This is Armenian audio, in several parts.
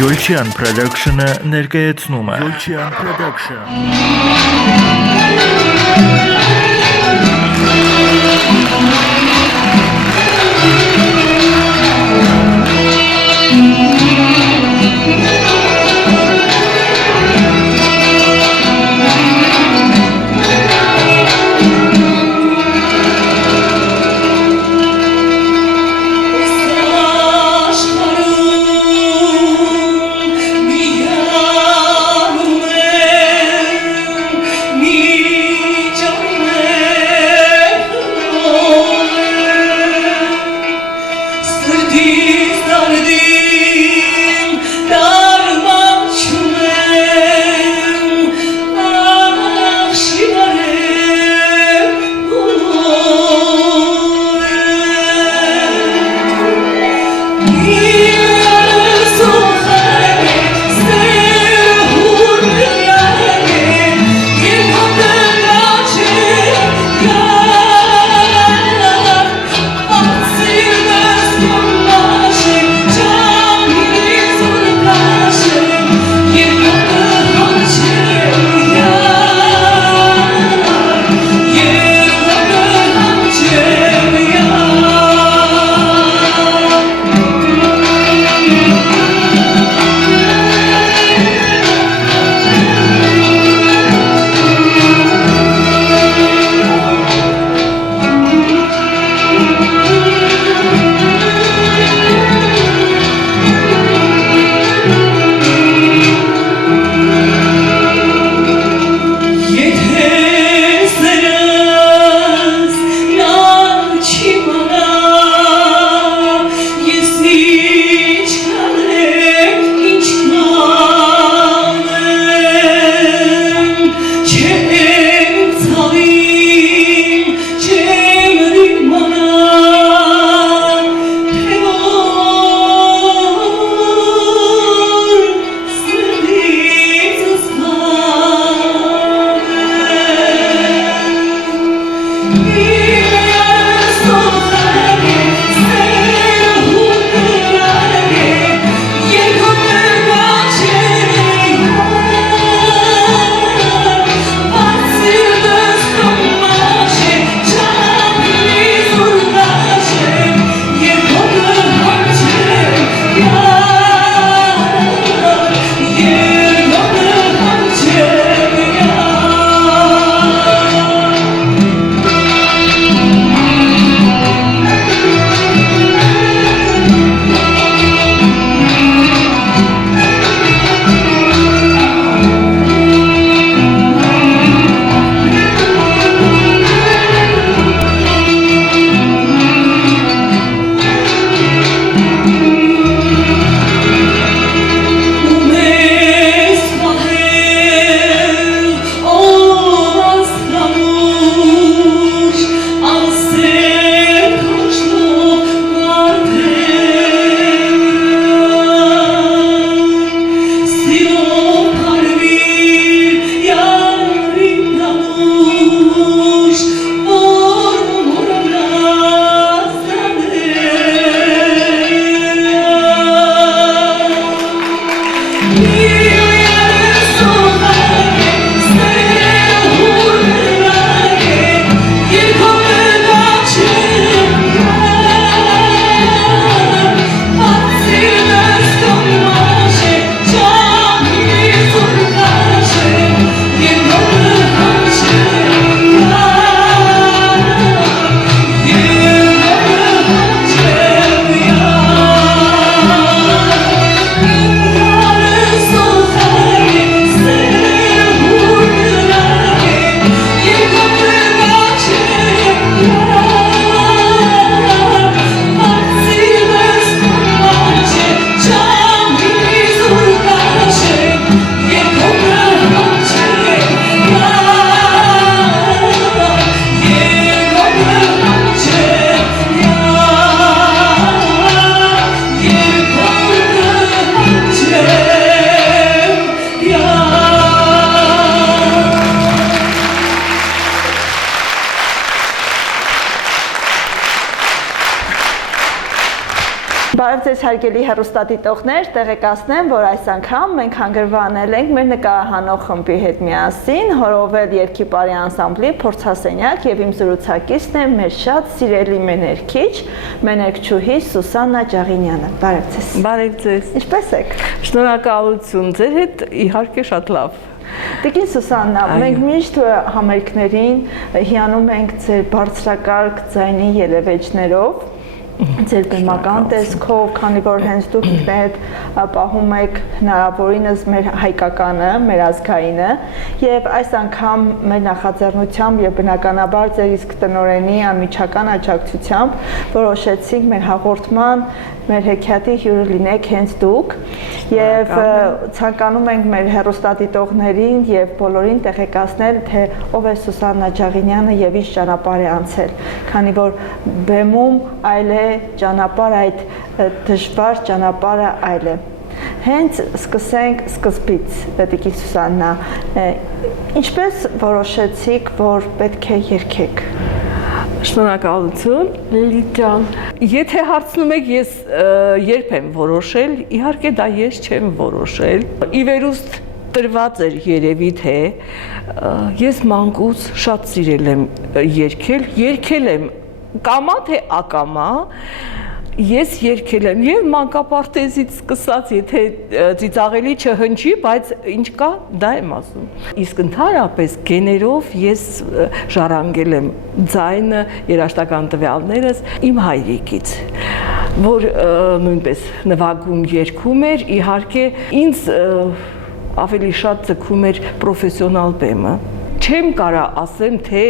Յոլչյան Production-ը ներկայացնում է Յոլչյան Production ձեզ հարգելի հեռուստադիտողներ, տեղեկացնեմ, որ այս անգամ մենք հանգրվանել ենք մեր նկարահանող խմբի հետ միասին Հորովել երգի պարի անսամբլի փորձասենյակ եւ իմ զրուցակիցն է մեր շատ սիրելի մեներքիչ, մեներքչուհի Սուսաննա Ջաղինյանը։ Բարև ձեզ։ Բարև ձեզ։ Ինչպե՞ս եք։ Շնորհակալություն, ձեր հետ իհարկե շատ լավ։ Տիկին Սուսաննա, մենք միշտ համերգներին հիանում ենք ձեր բարձրակարգ ձայնի ելևէջներով, ձեր բեմական տեսքով, քանի որ հենց դուք ինքներդ պահում եք հնարավորինս մեր հայկականը, մեր ազգայինը, եւ այս անգամ մեր նախաձեռնությամբ եւ բնականաբար ձեր իսկ տնօրենի անմիջական աջակցությամբ որոշեցինք մեր հաղորդման մեր հեքիաթի հյուրը լինեք հենց դուք եւ ցանկանում ենք մեր հեռուստադիտողներին եւ բոլորին տեղեկացնել, թե ով է Սուսաննա Ջաղինյանը եւ ինչ ճանապարհ է անցել, քանի որ բեմում այլ է ճանապարհ, այդ դժվար ճանապարհը այլ է։ Հենց սկսենք սկզբից, Տիկին Սուսաննա, ինչպես որոշեցիք, որ պետք է երգեք։ Շնորհակալություն, Լիլիթ ջան։ Եթե հարցնում եք ես երբ եմ որոշել, իհարկե դա ես չեմ որոշել։ Ի վերուստ տրված էր երևի թե ես մանկուց շատ սիրել եմ երգել եմ կամա թե ակամա, ես երգել եմ եւ մանկապարտեզից սկսած, եթե ծիծաղելի չհնչի, բայց ինչ կա, դա եմ ասում։ Իսկ ընդհանրապես գեներով ես ժառանգել եմ ձայնը, երաժշտական տվյալներս իմ հայրիկից, որ նույնպես նվագում երգում էր, իհարկե ինձ ավելի շատ ձգում էր պրոֆեսիոնալ բեմը։ Չեմ կարա ասեմ, թե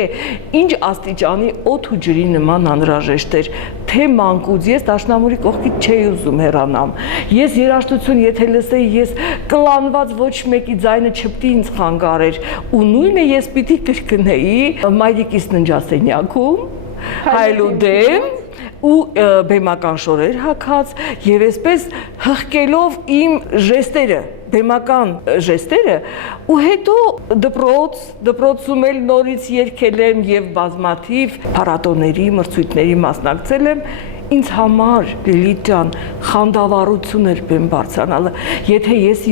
ինչ աստիճանի օդ ու ջրի նման անհրաժեշտ էր, թե մանկուց ես դաշնամուրի կողքից չէի ուզում հեռանամ։ Ես երաժշտություն եթե լսեի, ես կլանված ոչ մեկի ձայնը չպետք է ինձ խանգարեր, ու նույնը ես պիտի կրկնեի մայրիկիս ննջասենյակում, հայլուդեմ ու բեմական շորեր հագած եւ այսպես հղկելով իմ ժեստերը, բեմական ժեստերը, ու հետո դպրոցում էլ նորից երգել եմ եւ բազմաթիվ փառատոների, մրցույթների մասնակցել եմ։ Ինձ համար, Լիլիթ ջան, խանդավառություն էր բեմ բարձրանալը։ Եթե ես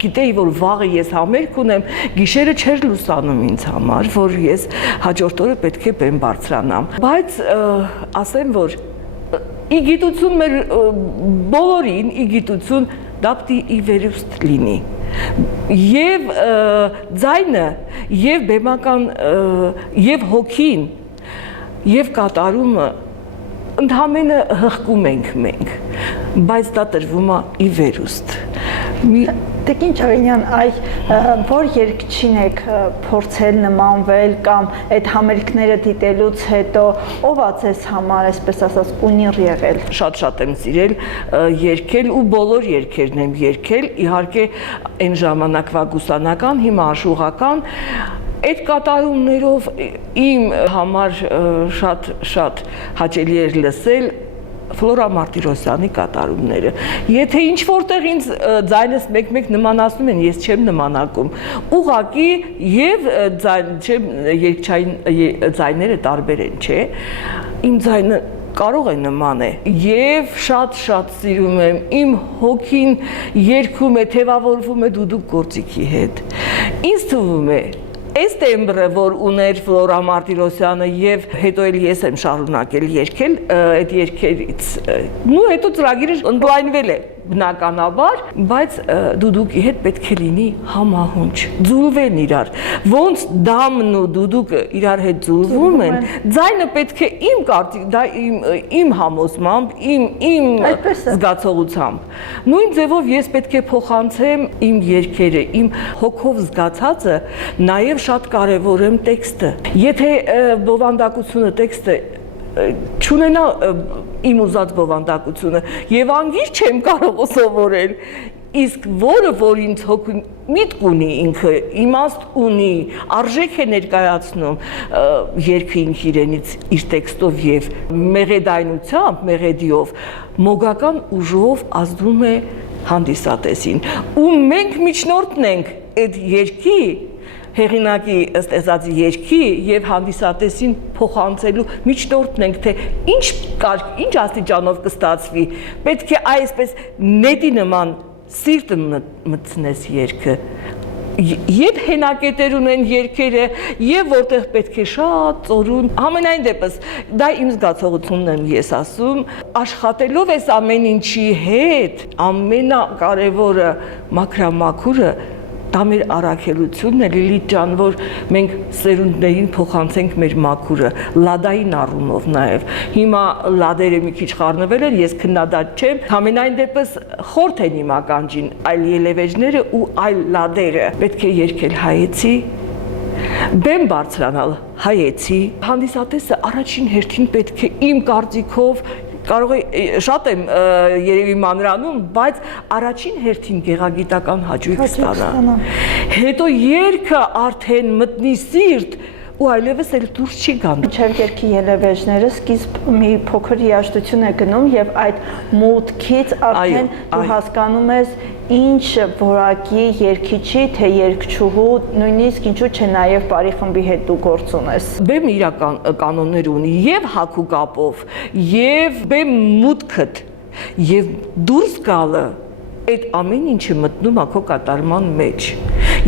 գիտեի, որ վաղը ես համերգ ունեմ, գիշերը չէր լուսանում ինձ համար, որ ես հաջորդ օրը պետք է բեմ բարձրանամ։ Բայց ասեմ, որ ի գիտություն մեր բոլորին, ի գիտություն դա պիտի ի վերուստ լինի։ Եվ ձայնը, եւ բեմական, եւ հոգին, եւ կատարումը ընդհանրապես հղկում ենք մենք, բայց դա տրվում է ի վերուստ։ Տիկին Ջաղինյան, որ երգչին եք փորձել նմանվել կամ այդ համերգները դիտելուց հետո ով է ձեզ համար, այսպես ասած, կունիռ եղել։ Շատ եմ սիրել երգել ու բոլոր երգերն եմ երգել, իհարկե այն ժամանակվա գուսանական, հիմա աշխուղական, այդ կատարումներով իմ համար շատ հաճելի էր լսել Ֆլորա Մարտիրոսյանի կատարումները։ Եթե ինչ որտեղ ինձ ձայնս մեկ-մեկ նմանացնում են, ես չեմ նմանակում։ Ուղղակի եւ երգչային ձայները տարբեր են, չէ։ Իմ ձայնը կարող է նման է եւ շատ սիրում եմ, իմ հոգին երգում է, թևավորվում է դուդուկ գործիքի հետ։ Ինձ թվում է այս տեմբրը, որ ուներ Ֆլորա Մարտիրոսյանը եւ հետո էլ ես եմ շարունակել երգել այդ երգերից, ու հետո ծրագիրը ընդլայնվել է բնականաբար, բայց դուդուկի հետ պետք է լինի համահունչ, ձուլվեն իրար, ոնց դամն ու դուդուկը իրար հետ ձուլվում են, ձայնը պետք է իմ կարծիք, դա իմ համոզմամբ, իմ զգացողությամբ, նույն ձևով ես պետք է փոխանցեմ իմ երգերը, իմ հոգով զգացածը, նաև շատ կարևոր եմ տեքստը, եթե բովանդակությունը տեքստը չունենա իմ ուզած բովանդակությունը եւ անգիր չեմ կարող սովորել, իսկ որ ինձ միտք ունի ինքը, իմաստ ունի, արժեք է ներկայացնում երգը ինք իրենից իր տեքստով եւ մեղեդայնությամբ, մեղեդիով, մոգական ուժով ազդում է հանդիսատեսին, ու մենք միջնորդն ենք այդ երգի հեղինակի ստեղծած երգի եւ հանդիսատեսին փոխանցելու միջնորդն ենք, թե ինչ աստիճանով կստացվի։ Պետք է այսպես նետի նման սիրտը մտցնես երգը։ Եվ հենակետեր ունեն երգերը, եւ որտեղ պետք է շատ ծորուն, ամենայն դեպս դա իմ զգացողությունն եմ ես ասում, աշխատելով այս ամեն ինչի հետ, ամենակարևորը մաքրամաքուրը դա մեր առաքելությունն է, Լիլիթ ջան, որ մենք սերունդներին փոխանցենք մեր մաքուրը, լադային առումով նաև։ Հիմա լադերը մի քիչ խառնվել են, ես քննադատ չեմ, ամենայն դեպս խորթ են իմ ականջին, այլ ելևէջները ու այլ լադերը պետք է երգել հայեցի, բեմ բարձրանալ հայեցի, հանդիսատեսը առաջին հերթին պետք է իմ կարծիքով կարող է շատ եմ երևի մանրանում, բայց առաջին հերթին գեղագիտական հաճույք ստանա։ Հետո երգը արդեն մտնի սիրտ ու այլևս էլ դուրս չի գան։ Մինչև երգի ելևէջները սկիզբ մի փոքր հիաշտություն է գնում եւ այդ մուտքից արդեն դու հասկանում ես ինչ որակի երգիչի, թե երգչուհու, նույնիսկ ինչու՞ չէ նաև բարի խմբի հետ դու գործ ունես։ Բեմ իրական կանոններ ունի եւ հագու կապով, եւ բեմ մուտքդ, եւ դուրս գալը, այդ ամեն ինչը մտնում է քո կատարման մեջ։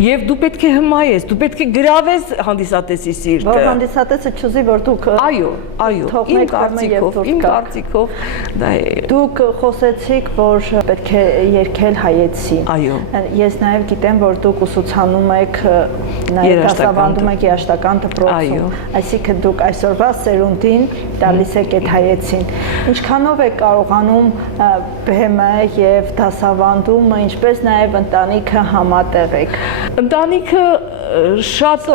Եվ դու պետք է հմայես, դու պետք է գրավես հանդիսատեսի սիրտը։ Որ հանդիսատեսը չուզի, որ դուք Այո, իմ կարծիքով դա է։ Դուք խոսեցիք, որ պետք է երգել հայեցի։ Այո։ Ես նաև գիտեմ, որ դուք ուսուցանում եք, նաև դասավանդում եք երաժշտական դպրոցում։ Այսինքն դուք այսօրվա սերունդին տալիս եք այդ հայեցին։ Ինչքանով է կարողանում բեմը եւ դասավանդումը, ինչպես նաև ընտանիքը համատեղեք։ Ընտանիքը շատ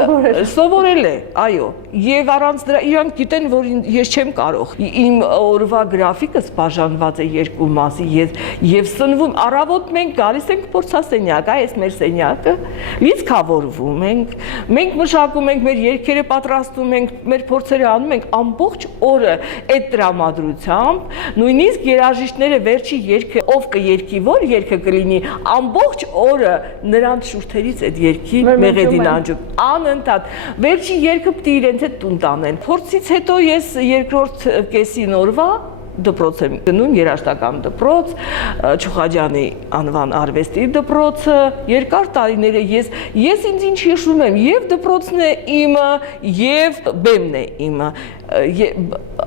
սովորել է, այո, եւ առանց դրա իրանք գիտեն, որ ես չեմ կարող։ Իմ օրվա գրաֆիկս բաժանված է երկու մասի, եւ սնվում առավոտ մենք գալիս ենք փորձասենյակ, այս մեր սենյակը, լիցքավորվում ենք, մենք մշակում ենք մեր երգերը, պատրաստում ենք, մեր փորձերը անում ենք ամբողջ օրը այդ տրամադրությամբ, նույնիսկ երաժիշտները վերջի երգը ով կերգի, որ երգը կլինի, ամբողջ օրը նրանց շուրթերից այդ երգի մեղեդին անջում, անընդհատ վերջի երգը պիտի իրենց հետ տուն տանեն։ Փորձից հետո ես երկրորդ կեսին օրվա դպրոց եմ գնում, երաժշտական դպրոց, Չուխաջյանի անվան արվեստի դպրոցը, երկար տարիներ է ես ինձ ինչ հիշում եմ, եւ դպրոցն է իմը, եւ բեմն է իմը,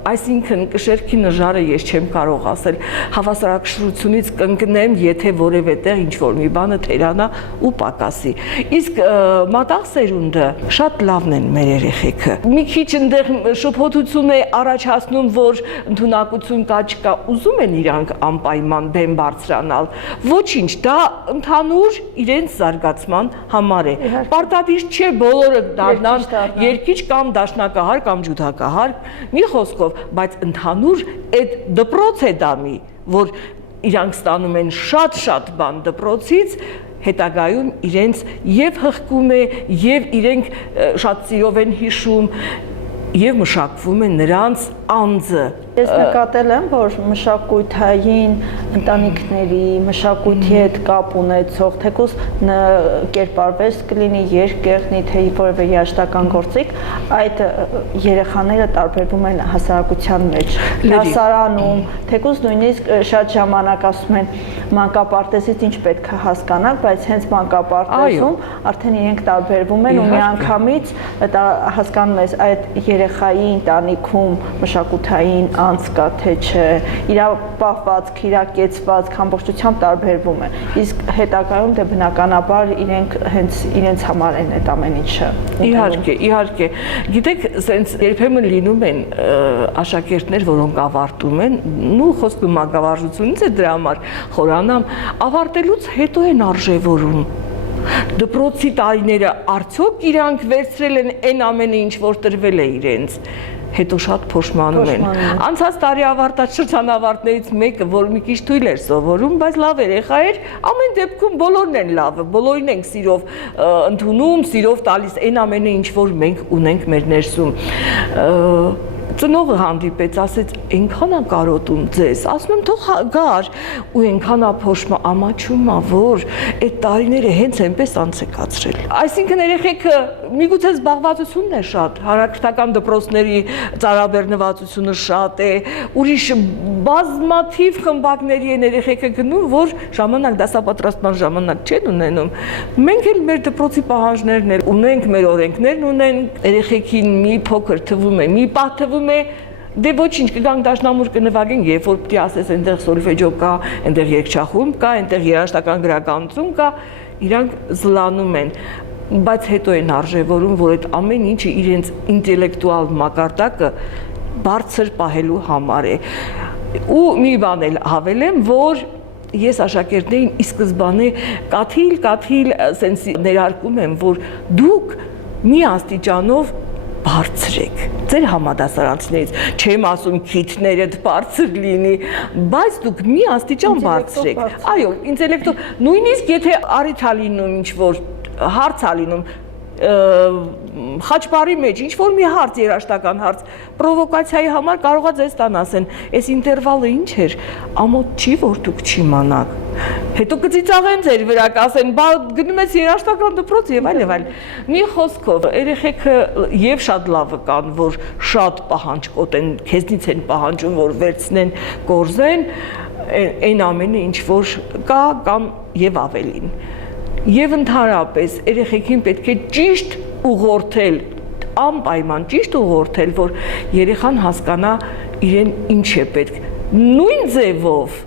այսինքն կշերքի նժարը ես չեմ կարող ասել, հավասարակշռությունից կընկնեմ, եթե որևէ տեղ ինչ-որ մի բանը թերանա ու պակասի։ Իսկ մատաղ սերունդը շատ լավն են մեր երեխեքը։ Մի քիչ այնտեղ շփոթություն է առաջացնում, որ ընդունակություն կա չկա, ուզում են իրանք անպայման բեմ բարձրանալ։ Ոչինչ, դա ընդհանուր իրենց զարգացման համար է։ Պարտադիր չէ բոլորը դառնան երգիչ կամ դաշնակահար կամ ջութակահար, մի խոսքով, բայց ընդհանուր այդ դպրոց է դամի, որ իրանք ստանում են շատ բան դպրոցից, հետագայում իրենց եւ հղկում է, եւ իրենք շատ սիրով են հիշում, եւ մշակվում է նրանց անձը։ Ես նկատել եմ, որ մշակութային ընտանիքների, մշակույթի հետ կապ ունեցող, թեկուզ կերպարվես կլինի երկերնի, թե որևէ երաժշտական գործիք, այդ երեխաները տարբերվում են հասարակության մեջ։ Դասարանում, թեկուզ նույնիսկ շատ ժամանակ ասում են մանկապարտեզից ինչ պետք է հասկանանք, բայց հենց մանկապարտեզում արդեն իրենք տարբերվում են ու միանգամից հասկանում ես այդ երեխայի ընտանիքում մշակութային անց կա թե չէ, իր պահվածք, իր կեցվածք ամբողջությամբ տարբերվում է։ Իսկ հետագայում դե բնականաբար իրենք հենց իրենց համար են այդ ամեն ինչը։ Իհարկե։ Գիտեք, սենց երբեմն լինում են աշակերտներ, որոնք ավարտում են, ու խոսքը մանկավարժությունից է դրա համար խորանամ, ավարտելուց հետո են արժևորում։ Դպրոցի տարիները արդյոք իրանք վերցրել են այն ամենը, ինչ որ տրվել է իրենց, հետո շատ փոշմանում են։ Անցած տարի ավարտած շրջանավարտներից մեկը, որ մի քիչ թույլ էր սովորում, բայց լավ երեխա էր, ամեն դեպքում բոլորն են լավը, բոլորին ենք սիրով ընդունում, սիրով տալիս այն ամենը, ինչ որ մենք ունենք մեր ներսում։ ծնողը հանդիպեց, ասեց, այնքան է կարոտում ձեզ, ասում եմ թող գար, ու այնքան է փոշմա, ամաչում է, որ այդ տարիները հենց այնպես անցեկացրել։ Այսինքն երեխեքը միգուցե զբաղվածությունն է շատ, հանրաքրթական դպրոցների ծարաբեռնվածությունը շատ է, ուրիշ բազմաթիվ խմբակների են երեխեքը գնում, որ ժամանակ դասապատրաստման ժամանակ չեն ունենում։ Մենք էլ մեր դպրոցի պահանջներն ունենք, մեր օրենքներն ունենք, երեխեքին մի փոքր թվում է, մի պահ թվում է, դե ոչինչ կգանք դաշնամուր կնվագենք, երբ որ պիտի ասես այնտեղ սոլֆեջո կա, այնտեղ երգչախումբ կա, այնտեղ երաժշտական գրականություն կա, իրանք զլանում են, բայց հետո են արժևորում, որ այդ ամեն ինչը իրենց ինտելեկտուալ մակարդակը բարձր պահելու համար է։ Ու մի բան էլ հավելեմ, որ ես աշակերտներին ի սկզբանե կաթիլ սենց ներարկում եմ, որ դուք մի աստիճանով բարձրեք ձեր համադասարանցիներից, չեմ ասում քիթներդ բարձր լինի, բայց դուք մի աստիճան բարձրեք։ Այո, ինտելեկտո, նույնիսկ եթե առիթ ա լինում ինչ-որ հարց ա լինում, խաչբարի մեջ ինչ-որ մի հարց, երաժշտական հարց, պրովոկացիայի համար կարող է ձեզ տան ասեն, այս ինտերվալը ինչ էր, ամոթ չի, որ դուք չիմանաք։ Հետո կծիծաղեն ձեր վրա, կասեն, բա գնում ես երաժշտական դպրոց եւ այլ եւ այլ։ Մի խոսքով, երեխեքը եւ շատ լավը կան, որ շատ պահանջկոտ են, քեզնից են պահանջում, որ վերցնեն, կորզեն, այն ամենը ինչ որ կա կամ եւ ավելին։ Եվ ընդհանրապես երեխեքին պետք է ճիշտ ուղղորդել, անպայման ճիշտ ուղղորդել, որ երեխան հասկանա իրեն ինչ է պետք։ Նույն ձևով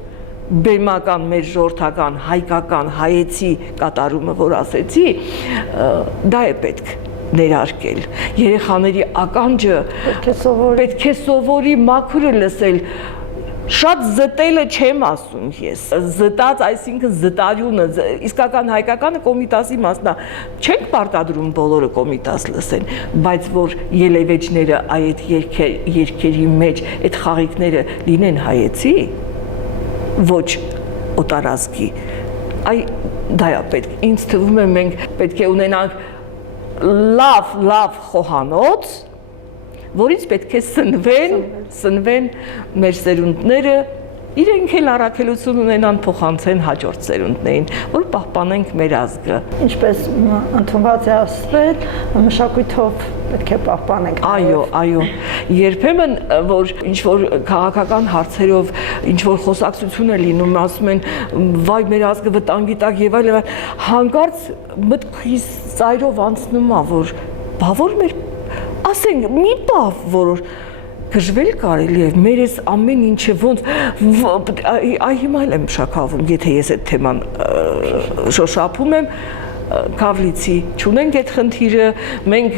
բեմական մեր ժողովրդական, հայկական, հայեցի կատարումը, որ ասեցի, դա է պետք ներարկել։ Երեխաների ականջը պետք է սովորի մաքուրը լսել։ Շատ զտելը չեմ ասում ես, զտած, այսինքն զտարյունը, իսկական հայկականը կոմիտասի մասն է, չենք պարտադրում բոլորը կոմիտաս լսեն, բայց որ ելևեջները այդ երգերի մեջ, այդ խաղիկները լինեն հայեցի, ոչ օտարազգի, դա է պետք, ինձ թվում է մենք պետք է ունենանք լավ խոհանոց, որից պետք է սնվեն մեր սերունդները, իրենք էլ առաքելություն ունենան փոխանցեն հաջորդ սերունդներին, որ պահպանենք մեր ազգը։ Ինչպես ընդունված է ասվել, մշակույթով պետք է պահպանենք։ Այո, երբեմն որ ինչ-որ քաղաքական հարցերով ինչ-որ խոսակցություն է լինում, ասում են, վայ մեր ազգը վտանգի տակ եւ այլ, հանկարծ մտքիս ծայրով անցնում է, որ բա որ մեր ասենք մի բավ, որ գժվել կարելի է, մեր ես ամեն ինչը ոնց, հիմա էլ եմ շաքավում, եթե ես այդ թեման շոշափում եմ, Քավլիցի չունենք այդ խնդիրը, մենք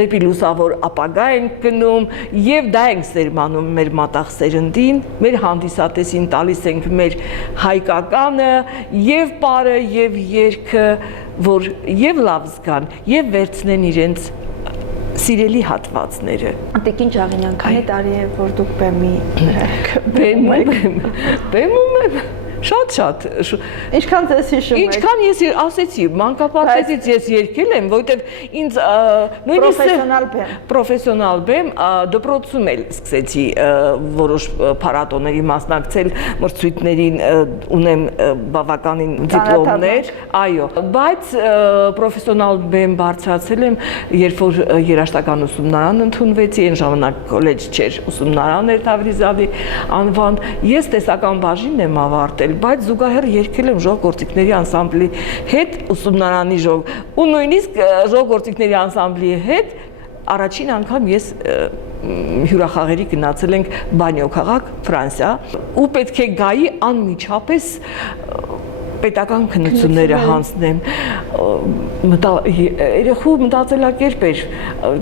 դեպի լուսավոր ապագա ենք գնում եւ դա ենք սերմանում մեր մատաղ սերնդին, մեր հանդիսատեսին տալիս ենք մեր հայկականը եւ պարը եւ երգը, որ եւ լավ զգան եւ վերցնեն իրենց սիրելի հատվածները։ Տիկին Ջավինյան, քանի տարի է, որ դուք բեմի բեմում եմ, շատ։ Ինչքան ձեզ հիշում եք։ Ինչքան ես ասեցի, մանկապարտեզից ես երգել եմ, որովհետև ինձ նույնիսկ պրոֆեսիոնալ բեմ դպրոցում էլ սկսեցի որոշ փառատոների մասնակցել, մրցույթներին ունեմ բավականին դիպլոմներ, այո, բայց պրոֆեսիոնալ բեմ բարձրացել եմ, երբ որ երաժշտական ուսումնարան ընդունվեցի, այն ժամանակ կոլեջ չէր, ուսումնարան էր Թավրիզյանի անվան, ես տեսական բաժինն եմ ավարտել, բայց զուգահեռ երգել եմ ժողովրդիկների անսամբլի հետ, ուսումնարանի ու նույնիսկ ժողովրդիկների անսամբլի հետ առաջին անգամ ես հյուրախաղերի գնացել ենք Բանյո քաղաք, Ֆրանսիա, ու պետք է գայի անմիջապես պետական քննությունները հանձնեմ, երեխու մտածելակերպ էր,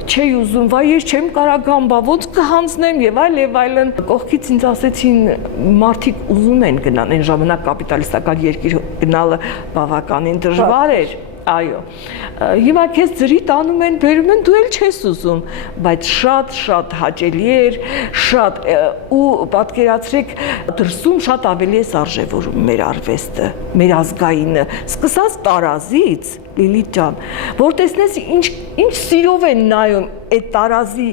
չէի ուզում, վայ ես չեմ կարող գամ, բա ոնց կհանձնեմ եւ այլն, կողքից ինձ ասեցին մարդիկ ուզում են գնան, այն ժամանակ կապիտալիստական երկիր գնալը բավականին դժվար էր, այո, հիմա քեզ ձրի տանում են, բերում են, դու էլ չես ուզում, բայց շատ հաճելի էր, շատ, ու պատկերացրեք, դրսում շատ ավելի է արժևորում մեր արվեստը, մեր ազգայինը, սկսած տարազից, Լիլիթ ջան, որ տեսնես ինչ ինչ սիրով են նայում այդ տարազի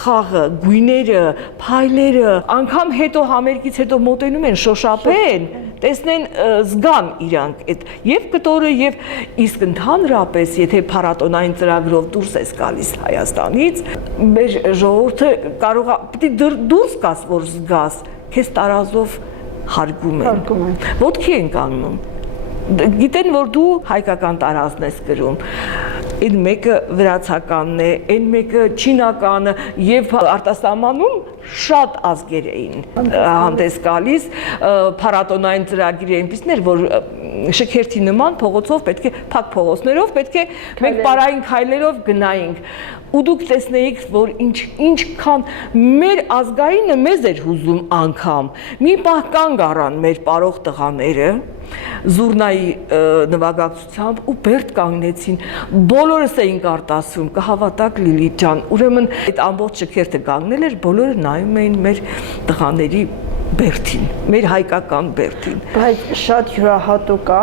խաղը, գույները, փայլերը, անգամ հետո համերգից հետո մոտենում են շոշափեն, տեսնեն զգան իրանք այդ եւ կտորը եւ իսկ ընդհանրապես եթե փառատոնային ծրագրով դուրս ես գալիս Հայաստանից, մեր ժողովուրդը կարող է պիտի դուրս գաս որ զգաս, քեզ տարազով հարգում են։ Ոտքի են կանգնում։ Գիտեն որ դու հայկական տարազն ես գրում։ Այն մեկը վրացականն է, այն մեկը չինականը եւ արտասահմանում շատ ազգեր էին հանդես գալիս, փառատոնային ծրագիր այնպիսներ, որ շքերթի նման փողոցով պետք է փակ փողոցներով պետք է մենք պարային քայլերով գնայինք։ Ու դուք տեսնեիք, որ ինչքան մեր ազգայինը մեզ էր հուզում անգամ։ Մի պահ կանգ առան մեր պարող տղաները զուրնայի նվագակցությամբ ու բերդ կանգնեցին, բոլորս էինք արտասում, կհավատաք Լիլիթ ջան, ուրեմն այդ ամբողջ շքերթը կանգնել էր, բոլորը նայում էին մեր տղաների բերդին, մեր հայկական բերդին։ Բայց շատ յուրահատուկ է,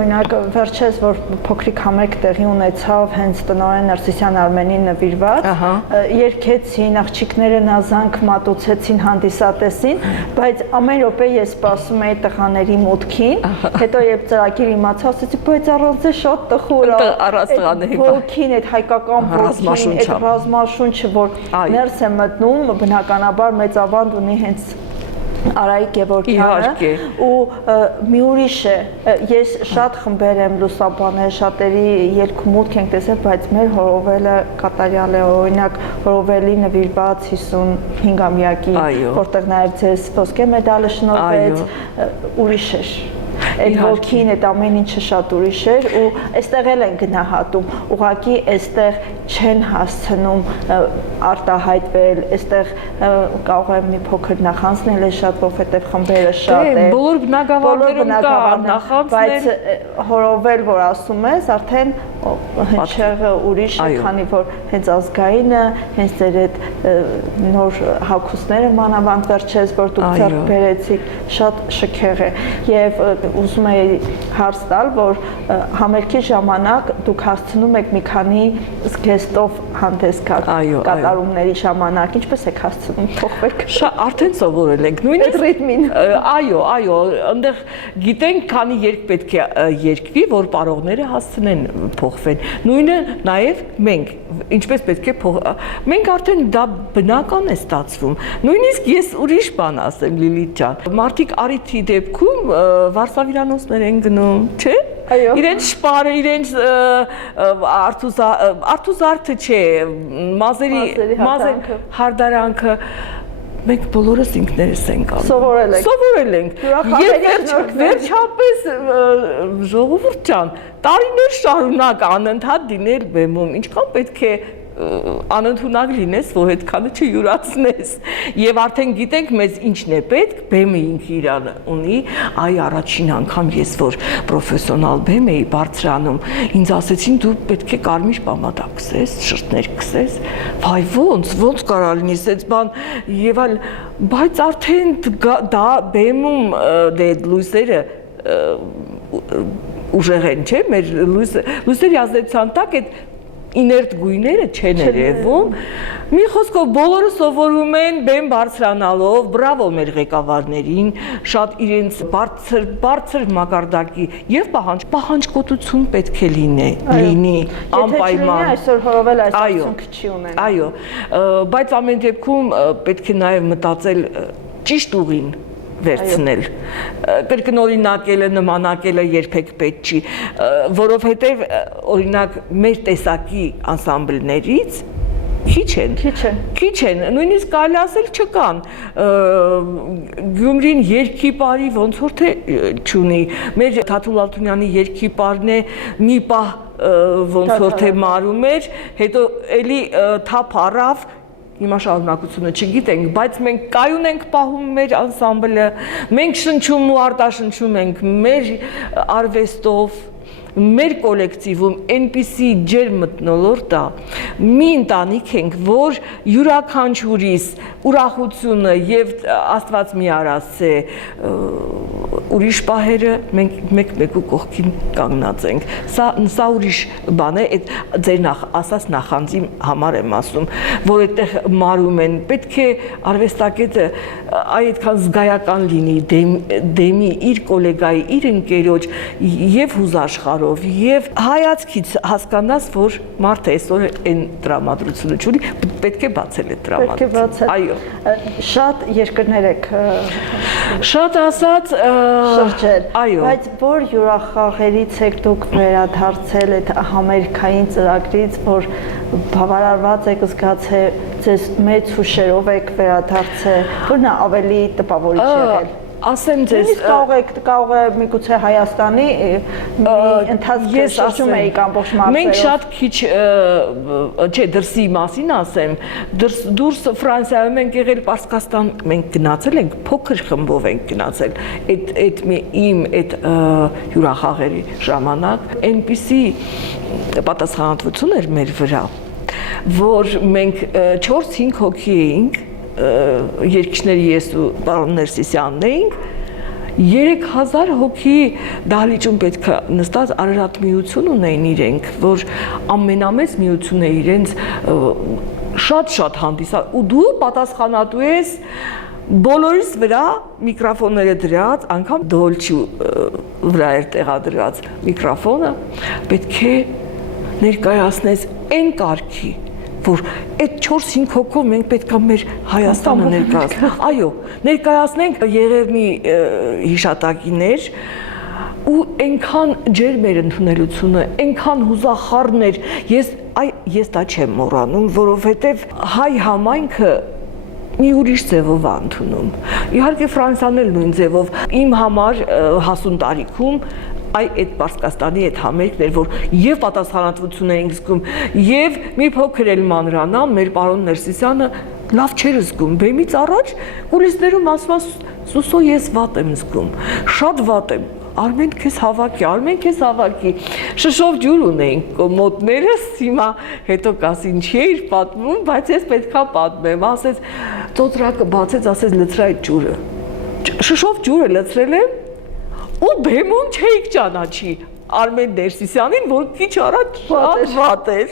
օրինակ վերջերս որ փոքրիկ համերգ տեղի ունեցավ հենց տնօրեն Ներսիսյան Արմենին նվիրված, երգեցին, աղջիկները նազանք մատուցեցին հանդիսատեսին, բայց ամեն րոպե ես սպասում էի տղաների մուտքին, հետո երբ ծրագիր իմացա, ասեցի, բայց առանց շատ տխուր է, ոգին, այդ հայկական ոգին, այդ ռազմաշունչը, որ ներս է մտնում, բնականաբար մեծ ավանդ ունի հենց Արայիկ Գևորգյանը ու մի ուրիշ է, ես շատ խմբեր եմ լուսաբանել, շատերի երգումուտք ենք տեսել, բայց մեր հորովելը կատարյալ է, օրինակ հորովելի նվիրված 55-ամյակի, որտեղ նաև ձեզ ոսկե մեդալը շնորհվեց, ուրիշ էր։ Այդ ոգին, այդ ամեն ինչը շատ ուրիշ էր ու այստեղ էլ են գնահատում, ուղղակի այստեղ չեն հասցնում արտահայտվել, այստեղ կարող եմ մի փոքր նախանցնել շատ, որովհետև խմբերը շատ են։ Բոլոր բնակավարներում կա նախանցնել, բայց հորովել, որ ասում ես, արդեն հնչեղը ուրիշ է, քանի որ հենց ազգայինը, հենց ձեր այդ նոր հագուստները մանավանդ վերջերս, որ դուք ձեռք բերեցիք, շատ շքեղ է եւ ուզում եի հարց տալ, որ համերգի ժամանակ դուք հասցնում եք մի քանի զգեստով հանդես գալ կատարումների ժամանակ, ինչպես եք հասցնում փոխվեք։ Արդեն սովորել ենք նույնիսկ ռիթմին։ Այո, այնտեղ գիտենք, քանի երգ պետք է երգվի, որ պարողները հասցնեն փոխվեն։ Նույնը նաև մենք, ինչպես պետք է մենք արդեն դա բնական է ստացվում։ Նույնիսկ ես ուրիշ բան ասեմ, Լիլիթ ջան, մարդիկ արիթի դեպքում վարսավիրանոցներ են գնում, չէ՞։ Իրենց շպարը, իրենց արթուզարդը չէ, մազերի հարդարանքը մենք բոլորս ինքներս ենք անում։ Սովորել ենք։ Եվ վերջապես ժողովուրդ ջան, տարիներ շարունակ անընդհատ դինել բեմում, ինչքան պետք է անընդունակ լինես, որ այդքանը չյուրացնես։ Եվ արդեն գիտենք մեզ ինչն է պետք, բեմը ինքը իրան ունի, այ առաջին անգամ ես որ պրոֆեսիոնալ բեմ էի բարձրանում, ինձ ասեցին դու պետք է կարմիր պամադա քսես, շրթներ քսես, վայ ոնց կարա լինես այդ բան եւ այլ, բայց արդեն դա բեմում դե լույսերը ուժեղ են, չէ՞, մեր լույսերի ազդեցության տակ այդ իներտ գույները չեն երևում։ Մի խոսքով բոլորը սովորում են բեմ բարձրանալով, բրավո մեր ղեկավարներին, շատ իրենց բարձր մակարդակի եւ պահանջկոտություն պետք է լինի, անպայման։ Եթե այսօր հորովել այս արդյունքը չի ունենա։ Այո, բայց ամեն դեպքում պետք է նաեւ մտածել ճիշտ ուղին վերցնել, կրկնօրինակելը, նմանակելը երբեք պետք չի, որովհետև օրինակ մեր տեսակի անսամբլներից քիչ են, նույնիսկ կարելի ասել չկան, Գյումրին երգի պարի ոնց որ թե չունի, մեր Թաթուլ Ալթունյանի երգի պարն է մի պահ ոնց որ թե մարում էր, հետո էլի թափ առավ, հիմա շարունակությունը չգիտենք, բայց մենք կայուն ենք պահում մեր անսամբլը, մենք շնչում ու արտաշնչում ենք մեր արվեստով, մեր կոլեկտիվում այնպիսի ջերմ մթնոլորտ է, մի ընտանիք ենք, որ յուրաքանչյուրիս ուրախությունը եւ Աստված մի արասցե ուրիշ պահերը մենք մեկ-մեկու կողքին կանգնած ենք։ Սա ուրիշ բան է, այդ ձեր ասած նախանձի համար եմ ասում, որ այդտեղ մարում են, պետք է արվեստագետը այդքան զգայական լինի դեմի իր կոլեգայի, իր ընկերոջ եւ հուզաշխարով եւ հայացքից հասկանաս, որ մարդը այսօր այն տրամադրությունը չունի, պետք է բացել այդ տրամադրությունը։ Այո։ Շատ երկրներ եք շատ ասած շրջել, այո, բայց որ յուրախաղերից եք դուք վերադարձել այդ համերգային ծրագրից, որ բավարարված եք զգացել, ձեզ մեծ հուշերով եք վերադարձել, որն է ավելի տպավորիչ եղել։ Ասեմ ձեզ, կարող է միգուցե Հայաստանի ընթացքի շրջում եք ամբողջ մարզերով։ Մենք շատ քիչ, չէ, դրսի մասին ասեմ, դուրս Ֆրանսիայում ենք եղել, Պարսկաստան մենք գնացել ենք, փոքր խմբով ենք գնացել, այդ իմ այդ հյուրախաղերի ժամանակ այնպիսի պատասխանատվություն էր մեր վրա, որ մենք 4-5 հոգի էինք, երկիշների ես ու պարոն Ներսիսյանն էինք, 3000 հոգի դահլիճում պետք է նստած Արարատ միություն ունեին իրենք, որ ամենամեծ միություն է իրենց շատ հանդիսա, ու դու պատասխանատու ես բոլորիս վրա միկրոֆոնները դրած, անգամ դոլչի վրա էր տեղադրված միկրոֆոնը, պետք է ներկայացնես այն կարգի, որ այդ 4-5 հոգով մենք պետք է մեր Հայաստանը ներկայացնենք։ Այո, ներկայացնենք Եղևնի հիշատակիներ ու այնքան ջերմ էր ընդունելությունը, այնքան հուզախառն էր, ես դա չեմ մոռանում, որովհետև հայ համայնքը մի ուրիշ ձևով է ընդունում։ Իհարկե Ֆրանսիան էլ նույն ձևով իմ համար հասուն տարիքում այդ Պարսկաստանի այդ համերգն էր, որ եւ պատասխանատվություն էինք զգում, եւ մի փոքր էլ մանրանամ, մեր պարոն Ներսիսյանը լավ չէր զգում, բեմից առաջ կուլիսներում ասում Սուսո ես վատ եմ զգում, շատ վատ եմ, Արմեն քեզ հավաքի, շշով ջուր ունեինք մոտներս, հիմա հետո կասին չի էր պատմում, բայց ես պետքա պատմեմ, ասեց ծոծրակը բացեց, ասեց լցրա այդ ջուրը, շշով ջուրը լցրել եմ, ու բեմում չէիք ճանաչի Արմեն Ներսիսյանին, որ քիչ առաջ շատ վատ էր,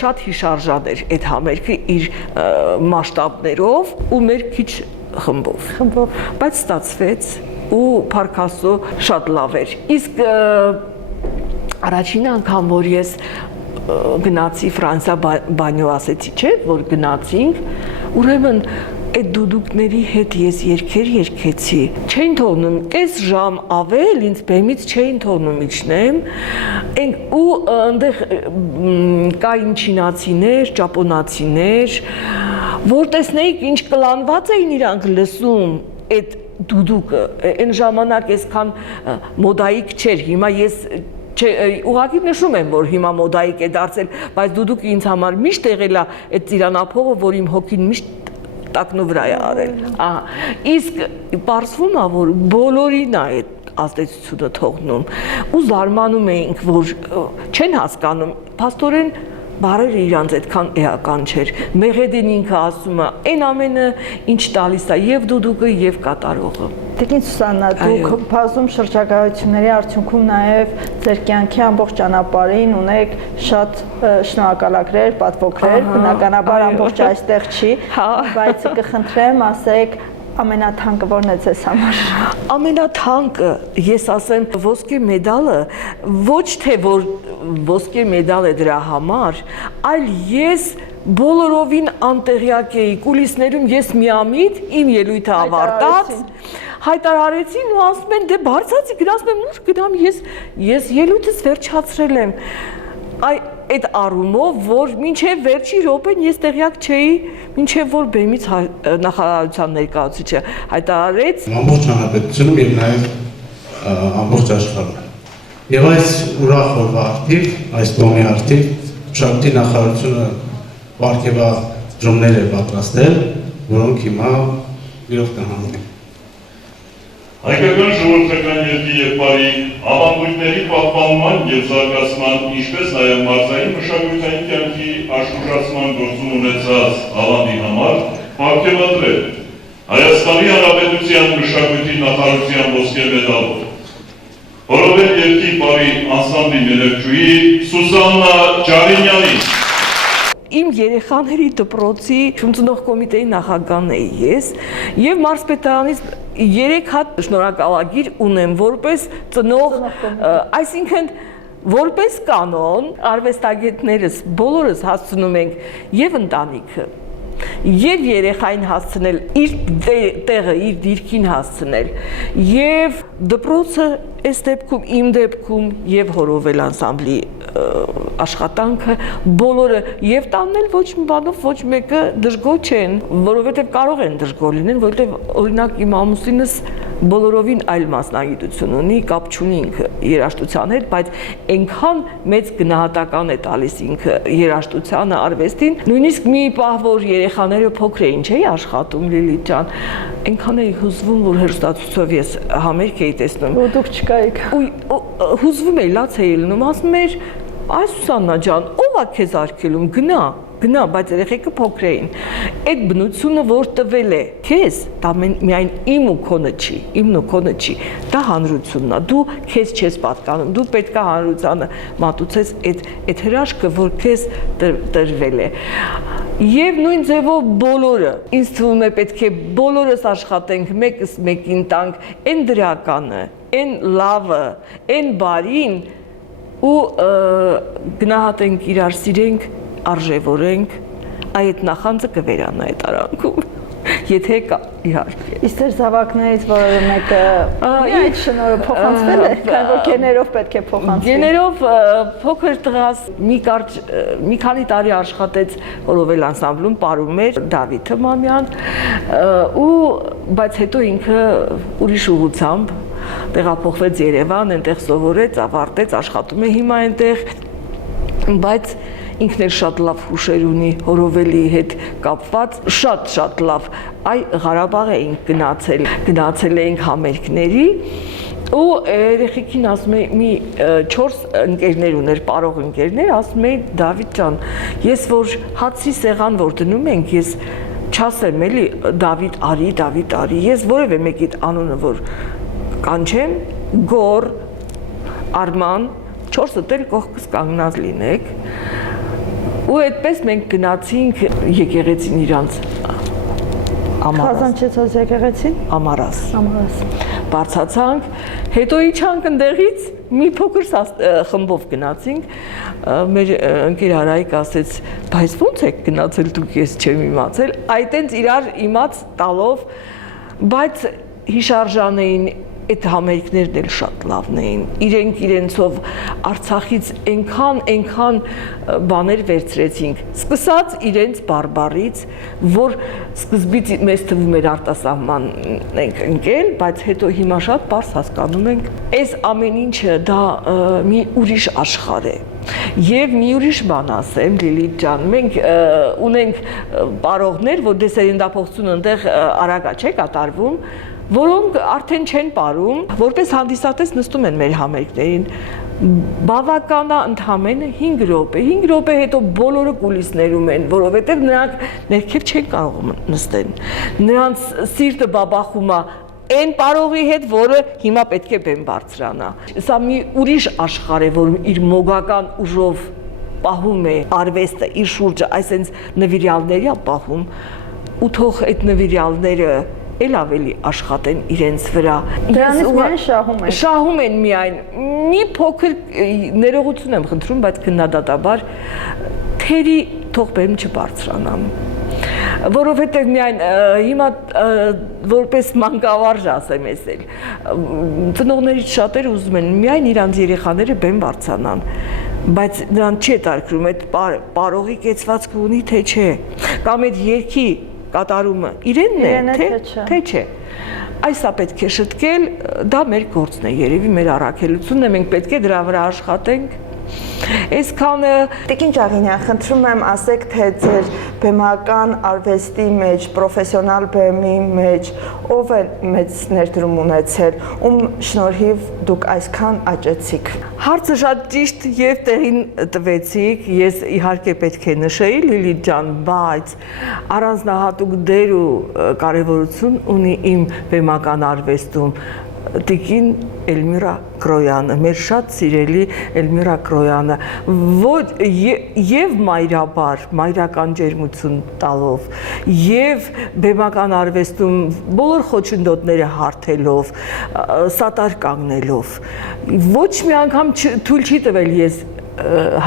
շատ հիշարժան էր այդ համերգը իր մասշտաբներով ու մեր քիչ խմբով, բայց ստացվեց ու Փառք Աստծո շատ լավ էր, իսկ առաջին անգամ, որ ես գնացի Ֆրանսիա բանյո ասեցի, չէ, որ գնացինք, ուրեմն այդ դուդուկների հետ ես երգեր երգեցի, չէին թողնում, կես ժամ ավել ինձ բեմից չէին թողնում իջնեմ, ու այնտեղ կային չինացիներ, ճապոնացիներ, որ տեսնեիք ինչ կլանված էին իրանք լսում այդ դուդուկը, այն ժամանակ այսքան մոդայիկ չէր, հիմա ես ուղղակի նշում եմ, որ հիմա մոդայիկ է դարձել, բայց դուդուկը ինձ համար միշտ եղել է այդ ծիրանափողը, որ իմ հոգին միշտ տակնու վրա է արել, իսկ պարզվում է, որ բոլորին է այդ ազդեցությունը թողնում ու զարմանում էինք, որ չեն հասկանում, փաստորեն բարերը իրանց այդքան էական չէր, Մեղեդին ինքը ասում է, այն ամենը ինչ տալիս է և դուդուկը և կատարողը։ Տիկին Սուսաննա, դուք բազում շրջագայությունների արդյունքում նաև ձեր կյանքի ամբողջ ճանապարհին ունեք շատ շնորհակալագրեր, պատվոգրեր, բնականաբար ամբողջ այստեղ չի, բայց կխնդրեմ ասեք ամենաթանկը որն է ձեզ համար։ Ամենաթանկը, ես ասեմ, ոսկե մեդալը, ոչ թե որ ոսկե մեդալ է դրա համար, այլ ես բոլորովին անտեղյակ էի, կուլիսներում ես միամիտ իմ ելույթը ավարտած, հայտարարեցին ու ասում են, դե բարձացի, գնացում եմ ուր գնամ, ես ելույթս վերջացրել եմ, այդ առումով, որ մինչև վերջի րոպեն ես տեղյակ չէի, մինչև որ բեմից նախարարության ներկայացուցիչը հայտարարեց ամբողջ հանրապետությունում եւ նաեւ ամբողջ աշխարհում։ Եվ այս ուրախ օրվա արդիվ, այս տոնի արդիվ, շահույթի նախարարությունը պարգևատրոններ է պատրաստել, որոնք հիմա իրոք կհանձնեն։ Հայկական ժողովրդական երկրի եւ բարի ավանդույթների պահպանման եւ զարգացման, ինչպես նաեւ մարզային մշակութային կյանքի աշխուժացման գործում ունեցած ավանդի համար պարգևատրել Հայաստանի Հանրապետության մշակույթի նախարարության ոսկե մեդալով Հորովեր երկի բարի անսամբլի ներկայացուի Սուսաննա Ջարինյանին Իմ երեխաների դպրոցի շնչնող կոմիտեի նախագահն էի ես եւ մարզպետարանից 3 հատ շնորհակալագիր ունեմ որպես ծնող, այսինքն որպես կանոն արվեստագետներս բոլորս հասցնում ենք եւ ընտանիքը եւ երեխային հասցնել իր տեղը, իր դիրքին հասցնել եւ դպրոցը այս դեպքում իմ դեպքում եւ Հորովել անսամբլի աշխատանքը բոլորը եւ տաննել ոչ մի բանով ոչ մեկը դժգոհ չեն, որովհետեւ կարող են դժգոհ լինեն, որովհետեւ օրինակ իմ ամուսինս բոլորովին այլ մասնագիտություն ունի, կապ չունի ինքը երաժշտության հետ, բայց այնքան մեծ գնահատական է տալիս ինքը երաժշտությանը, արվեստին, նույնիսկ մի պահ որ երեխաները փոքր էին, չէի աշխատում Լիլիթ ջան, այնքան էի հուզվում, որ հեռուստացույցով ես համերգ էի տեսնում։ Ու դուք չկայիք։ Ու հուզվում էի, լաց էի լինում, ասում էր, «Այ Սուսաննա ջան, ով է քեզ արգելում, գնա, բայց երեխեքը փոքր էին։ Այդ բնությունը որ տվել է քեզ, դա միայն իմ ու քոնը չի, իմն ու քոնը չի, դա հանրությունն է, դու քեզ չես պատկանում, դու պետք է հանրությանը մատուցես այդ հրաշքը, որ քեզ տրվել է։ Եվ նույն ձևով բոլորը, ինձ թվում է պետք է բոլորս աշխատենք մեկս մեկին տանք, այն դրականը, այն լավը, այն բարին ու գնահատենք իրար սիրենք, արժևորենք, այդ նախանձը կվերանա այդ արանքում, եթե կա իհարկե։ Իսկ ձեր զավակներից որևէ մեկը այդ շնորհը փոխանցվել է, քանի որ գեներով պետք է փոխանցվի։ Գեներով փոքր տղաս մի քանի տարի աշխատեց Հորովել անսամբլում, պարում էր Դավիթ Թմամյան, բայց հետո ինքը ուրիշ ուղղությամբ տեղափոխվեց Երևան, այնտեղ սովորեց, ավարտեց, աշխատում է հիմա այնտեղ, բայց ինքն էլ շատ լավ հուշեր ունի Հորովելի հետ կապված, շատ լավ, Ղարաբաղ էինք գնացել էինք համերգների ու երեխեքին ասում էի մի 4 ընկերներ ուներ, պարող ընկերներ, ասում էի Դավիթ ջան, ես որ հացի սեղան որ դնում ենք, ես չասեմ էլի Դավիթ արի, ես որևէ մեկի անունը որ կանչեմ, Գոր, Արման, 4-ը դել կողքս կանգնած լինեք ու այդպես մենք գնացինք եկեղեցին իրանց Խազանչեցած եկեղեցին? Ամարաս Ամարաս բարձացանք, հետո իջանք ընդեղից մի փոքր խմբով գնացինք, մեր ընկեր Արայիկ ասեց, բայց ո՞նց եք գնացել դուք, ես չեմ իմացել, այտենց իրար իմաց տալով, բայց հիշարժան էին այդ համերգներն էլ շատ լավն էին, իրենք իրենցով Արցախից այնքան բաներ վերցրեցինք, սկսած իրենց բարբարից, որ սկզբից մեզ թվում էր արտասահման ենք ընկել, բայց հետո հիմա շատ պարզ հասկանում ենք, այս ամեն ինչը դա մի ուրիշ աշխարհ է, եւ մի ուրիշ բան ասեմ, Լիլիթ ջան, մենք ունենք պարողներ, որ դեսերենդափոխություն այնտեղ արագ չէ կատարվում, որոնք արդեն չեն պարում, որպես հանդիսատես նստում են մեր համերգներին, բավականա ընդամենը 5 րոպե հետո բոլորը կուլիսներում են, որովհետև նրանք ներքև չեն կարող նստեն, նրանց սիրտը բաբախում է այն պարողի հետ, որը հիմա պետք է բեմ բարձրանա։ Սա մի ուրիշ աշխարհ է, որ իր մոգական ուժով պահում է արվեստը իր շուրջը, այսինքն նվիրյալների է պահում, ու թող այդ նվիրյալները էլ ավելի աշխատեն իրենց վրա։ Դրանից միայն շահում են։ Շահում են միայն։ Մի փոքր ներողություն եմ խնդրում, բայց քննադատաբար թերի թող բեմ չբարձրանան։ Որովհետև միայն հիմա որպես մանկավարժ ասեմ ես էլ ծնողներից շատերը ուզում են միայն իրանց երեխաները բեմ բարձրանան, բայց նրանց չի տարկրում այդ պարողի կեցվածքը ունի թե չէ, կամ այդ երգի կատարումը իրենն է, թե չէ։ Այսա պետք է շտկել, դա մեր գործն է, երևի մեր առաքելությունն է, մենք պետք է դրա վրա աշխատենք։ Այսքանը Տիկին Ջաղինյան, խնդրում եմ ասեք, թե ձեր բեմական արվեստի մեջ, պրոֆեսիոնալ բեմի մեջ ով է մեծ ներդրում ունեցել, ում շնորհիվ դուք այսքան աճեցիք։ հարցը շատ ճիշտ եւ տեղին տվեցիք, ես իհարկե պետք է նշեի Լիլիթ ջան, բայց առանձնահատուկ դեր ու կարեւորություն ունի իմ բեմական արվեստում Տիկին Էլմիրա Կրոյանը, մեր շատ սիրելի Էլմիրա Կրոյանը, ոչ եւ մայրաբար, մայրական ջերմություն տալով, եւ բեմական արվեստում բոլոր խոչընդոտները հարթելով, սատար կանգնելով, ոչ մի անգամ թույլ չի տվել ես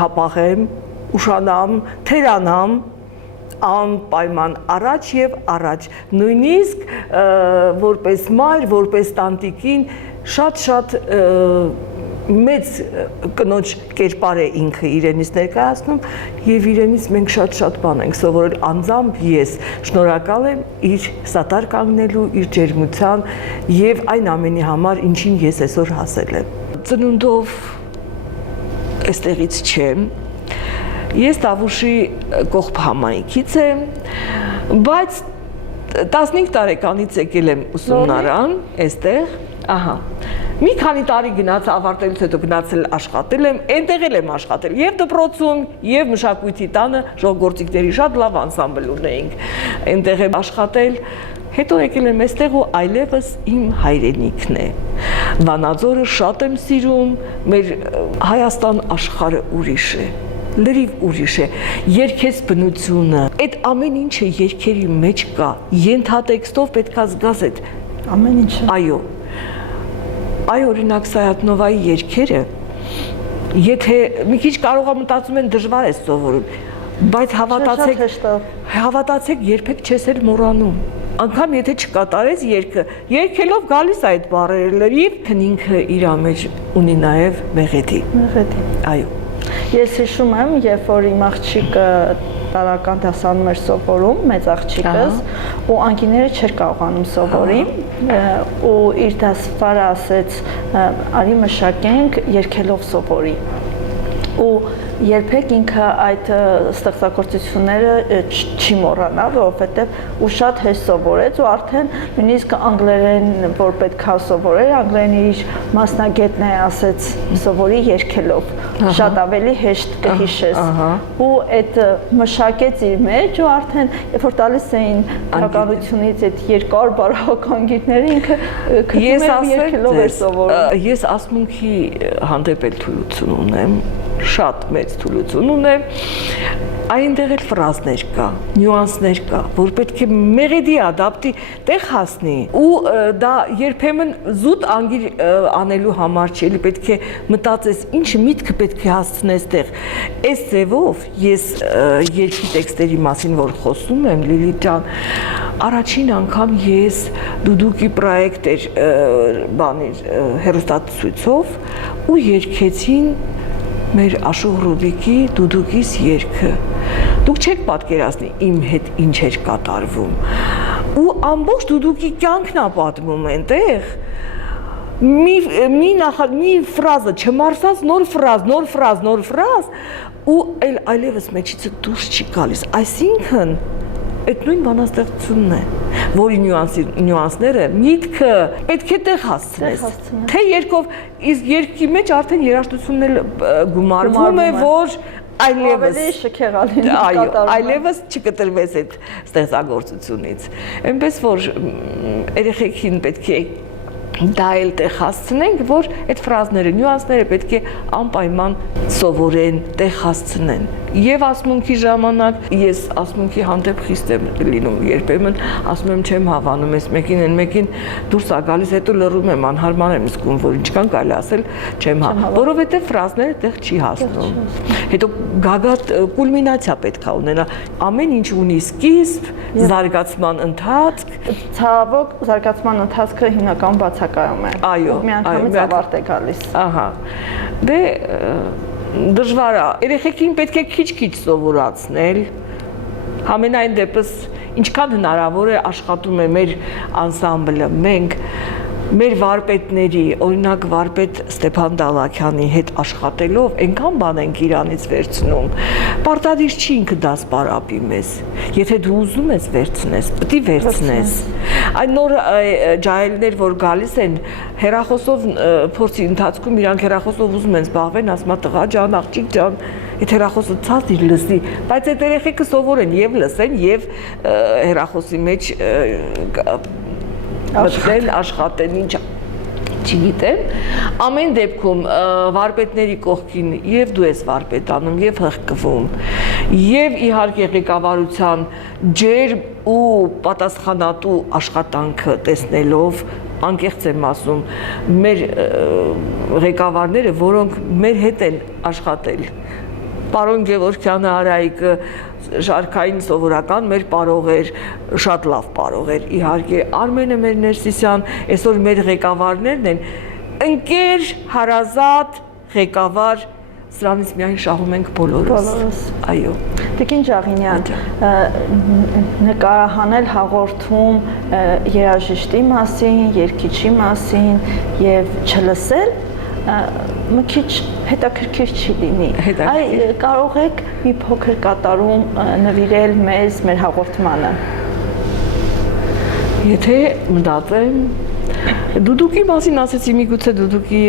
հապաղեմ, ուշանամ, թերանամ, անպայման առաջ եւ առաջ, նույնիսկ որպես մայր, որպես տանտիկին շատ մեծ կնոջ կերպար է ինքը իրենից ներկայացնում եւ իրենից մենք շատ բան ենք սովորել անձամբ ես շնորհակալ եմ իր սատար կանգնելու, իր ջերմության եւ այն ամենի համար, ինչին ես այսօր հասել եմ։ Ծնունդով այստեղից չեմ, ես Տավուշի կողբ համայնքից եմ, բայց 15 տարեկանից եկել եմ ուսումնարան, այստեղ, ահա, մի քանի տարի գնաց ավարտելուց հետո գնացել աշխատել եմ, այնտեղ եմ աշխատել եւ դպրոցում, եւ մշակույթի տանը ժողովրդիկների շատ լավ անսամբլ ունեինք, այնտեղ եմ աշխատել, հետո եկել եմ այստեղ ու այլևս իմ հայրենիքն է։ Վանաձորը շատ եմ սիրում, մեր Հայաստան աշխարհը ուրիշ է։ Լրիվ ուրիշ է, երգես բնությունը, այդ ամեն ինչը երգերի մեջ կա, ենթատեքստով պետքա զգաս այդ ամեն ինչը։ Այո, օրինակ Սայաթնովայի երգերը, եթե մի քիչ կարող եմ մտածում են դժվար է սովորում, բայց հավատացեք, երբեք չես էլ մոռանում։ Անգամ եթե չկատարես երգը, երգելով գալիս այդ բառերը լրիվ, ինքը իր մեջ ունի նաև մեղեդի։ Այո։ Ես հիշում եմ, երբ որ իմ աղջիկը տարական դասանում էր սովորում, մեծ աղջիկս, ու անկիները չէր կարողանում սովորի, ու իր դասվարը ասեց, արի մշակենք երգելով սովորի։ Ու երբեք ինքը այդ ստեղծագործությունները չի մոռանա, որովհետև ու շատ հեշտ սովորեց ու արդեն նույնիսկ անգլերեն, որ պետքա սովորեր, անգլերենի իր մասնագետն է ասեց սովորի երգելով, շատ ավելի հեշտ կհիշես։ Ու այդ մշակեց իր մեջ ու արդեն երբ որ տալիս էին գրականությունից այդ երկար բարականգիրները ինքը քթում էր երգելով էր սովորում։ Ես ասմունքի հանդեպ էլ թույլություն ունեմ, շատ մեծ թույլություն ունեմ, այնտեղ էլ ֆրազներ կա, նյուանսներ կա, որ պետք է մեղեդի ադապտի տեղ հասնի ու դա երբեմն զուտ անգիր անելու համար չի, էլի պետք է մտածես ինչը միտքը պետք է հասցնես տեղ։ Այս ձևով ես երգի տեքստերի մասին որ խոսում եմ, Լիլիթ ջան, առաջին անգամ ես դուդուկի պրոյեկտ էր հեռուստացույցով ու երգեցին մեր Աշոտ Ռուբիկի դուդուկիս երգը։ Դուք չեք պատկերացնի իմ հետ ինչ էր կատարվում։ Ու ամբողջ դուդուկի կյանքն է պատմում այնտեղ։ Մի ֆրազը չմարսած նոր ֆրազ ու այլևս մեջիցը դուրս չի գալիս։ Այսինքն այդ նույն բանաստեղծությունն է, որի նյուանսները միտքը պետք է տեղ հասցնես։ Թե երկով, իսկ երկի մեջ արդեն երաժշտությունն էլ գումարվում է, որ այլևս շքեղալին կատարում։ Այլևս չկտրվես այդ ստեղծագործությունից։ Այնպես որ երեխեքին պետք է դա էլ տեղ հասցնենք, որ այդ ֆրազները, նյուանսները պետք է անպայման սովորեն, տեղ հասցնեն։ Եվ ասմունքի ժամանակ ես ասմունքի հանդեպ խիստ եմ լինում, երբեմն ասում եմ չեմ հավանում, ես մեկին դուրս է գալիս, հետո լռում եմ, անհարմար եմ զգում, որ ինչքան կարելի ասել չեմ հավանում, որովհետև ֆրազները տեղ չի հասնում։ Հետո գագաթ կուլմինացիա պետք է ունենա, ամեն ինչ ունի սկիզբ, զարգացման ընթացք։ Ցավոք, զարգացման ընթացքը հիմնական բացակայում է։ Այո, միանգամից ավարտ է գալիս։ Ահա։ Դե դժվար է։ Երեխեքին պետք է քիչ-քիչ սովորացնել։ Համենայն դեպս ինչքան հնարավոր է աշխատում է մեր անսամբլը։ Մենք մեր վարպետների, օրինակ վարպետ Ստեփան Դալաքյանի հետ աշխատելով այնքան բան ենք իրանից վերցնում։ Պարտադիր չի ինքը դաս բարապի մեզ։ Եթե դու ուզում ես վերցնես, պետք է վերցնես։ Այն նոր ջահելներ, որ գալիս են հեռախոսով փորձի ընթացքում իրանք հեռախոսով ուզում են զբաղվեն, ասում են տղա ջան, աղջիկ ջան, այդ հեռախոսը ցած իր լսի, բայց այդ երեխեքը սովոր են եւ լսեն եւ հեռախոսի մեջ աշխատեն ինչ չգիտեմ, ամեն դեպքում վարպետների կողքին եւ դու ես վարպետանում եւ հղկվում եւ իհարկե ղեկավարության ջերմ ու պատասխանատու աշխատանքը տեսնելով անկեղծ եմ ասում մեր ղեկավարները, որոնք մեր հետ են աշխատել Պարոն Գևորգյանը Արայիկը շարքային սովորական մեր պարող էր, շատ լավ պարող էր, իհարկե Արմենը մեր Ներսիսյան, այսօր մեր ղեկավարներն են, ընկեր, հարազատ, ղեկավար, սրանից միայն շահում ենք բոլորս, այո։ Տիկին Ջաղինյան, նկարահանել հաղորդում երաժիշտի մասին, երգիչի մասին եւ չլսել մի քիչ հետաքրքիր չի լինի։ Կարող եք մի փոքր կատարում նվիրել մեզ մեր հաղորդմանը։ Եթե մտածեմ, դուդուկի մասին ասեցի, միգուցե դուդուկի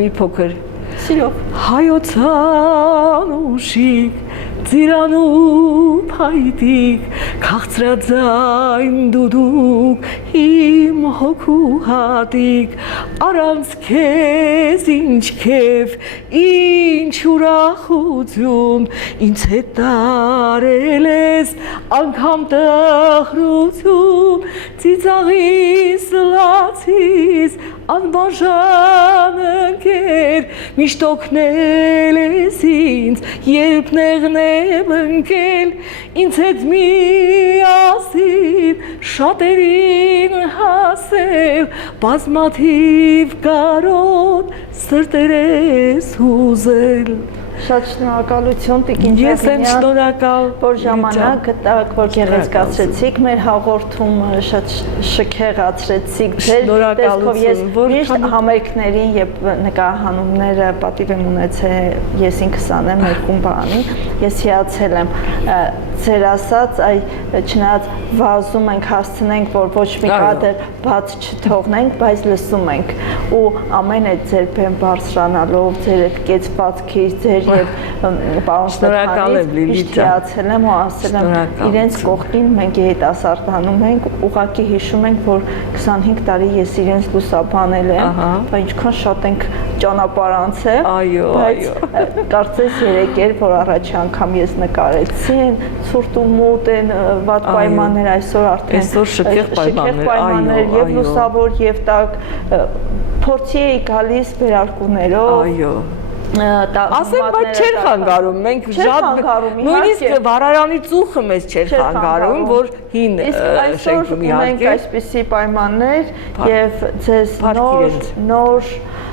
մի փոքր Սիրով։ Հայոցան ուշիկ, ծիրանու փայտիկ, քաղցրաձայն դուդուկ, իմ հոգու հատիկ, առանց քեզ ինչ քեվ, ինչ ուրախություն, ինձ հետ տարել ես անգամ տխրություն, ծիծաղիս լացիս, անբաժան ընկեր, միշտ օգնել ես ինձ, երբ նեղնեմ ընկել, ինձ հետ միասին, շատերին հասել, բազմաթիվ կարոտ, սրտեր ես հուզել։ Շատ շնորհակալություն Տիկին Ջաղինյան։ Ես եմ շնորհակալ, որ ժամանակ գտաք, որ գեղեցկացրեցիք մեր հաղորդումը, շատ շքեղացրեցիք ձեր տեսքով։ Ես միշտ համերգներին եւ նկարահանումները պատիվ եմ ունեցել, ես ինքս անեմ մեր խումբանի, ես հիացել եմ ձեր ասած, չնայած վազում ենք, հասցնենք, որ ոչ մի կադր բաց չթողնենք, բայց լսում ենք ու ամեն այդ ձեր բեմ բարձրանալով, ձեր այդ կեցվածքից, ձեր եւ պարոն Ստեփանից միշտ հիացել եմ ու ասել եմ իրենց կողքին մենք երիտասարդանում ենք, ուղղակի հիշում ենք, որ 25 տարի ես իրենց լուսաբանել եմ, բայց ինչքան շատ ենք ճանապարհ անցել, բայց կարծես երեկ որ առաջի անգամ ես նկարեցի են ցուրտ ու մութ են վատ պայմաններ, այսօր արդեն շքեղ պայմաններ եւ լուսավոր եւ տաք փորձի էի գալիս վերարկուներով այո ասեմ, բայց չէր խանգարում, մենք նույնիսկ վարարանի ծուխը մեզ չէր խանգարում, որ հին շենքում իհարկե մենք այսպիսի պայմաններ եւ ձեզ նոր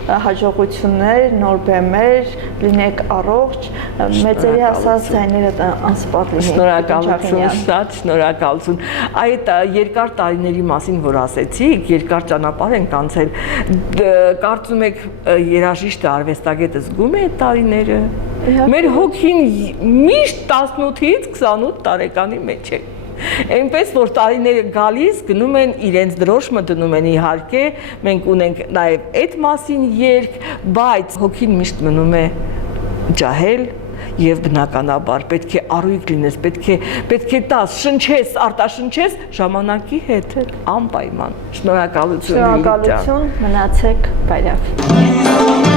հաջողություններ, նոր բեմեր, լինեք առողջ, մեծերի ասած ձայները անսպատ լինեն։ Շնորհակալություն, շատ շնորհակալություն։ Այդ երկար տարիների մասին, որ ասեցիք, երկար ճանապարհ ենք անցել, կարծում եք երաժիշտը, արվեստագետը զգում է այդ տարիները։ Մեր հոգին միշտ 18-ից 28 տարեկանի մեջ է։ Այնպես որ տարիները գալիս գնում են իրենց դրոշմը դնում են իհարկե մենք ունենք նաև այդ մասին երգ բայց հոգին միշտ մնում է ջահել եւ բնականաբար պետք է առույգ լինես պետք է տաս շնչես արտաշնչես ժամանակի հետ անպայման շնորհակալություն մնացեք բարյավ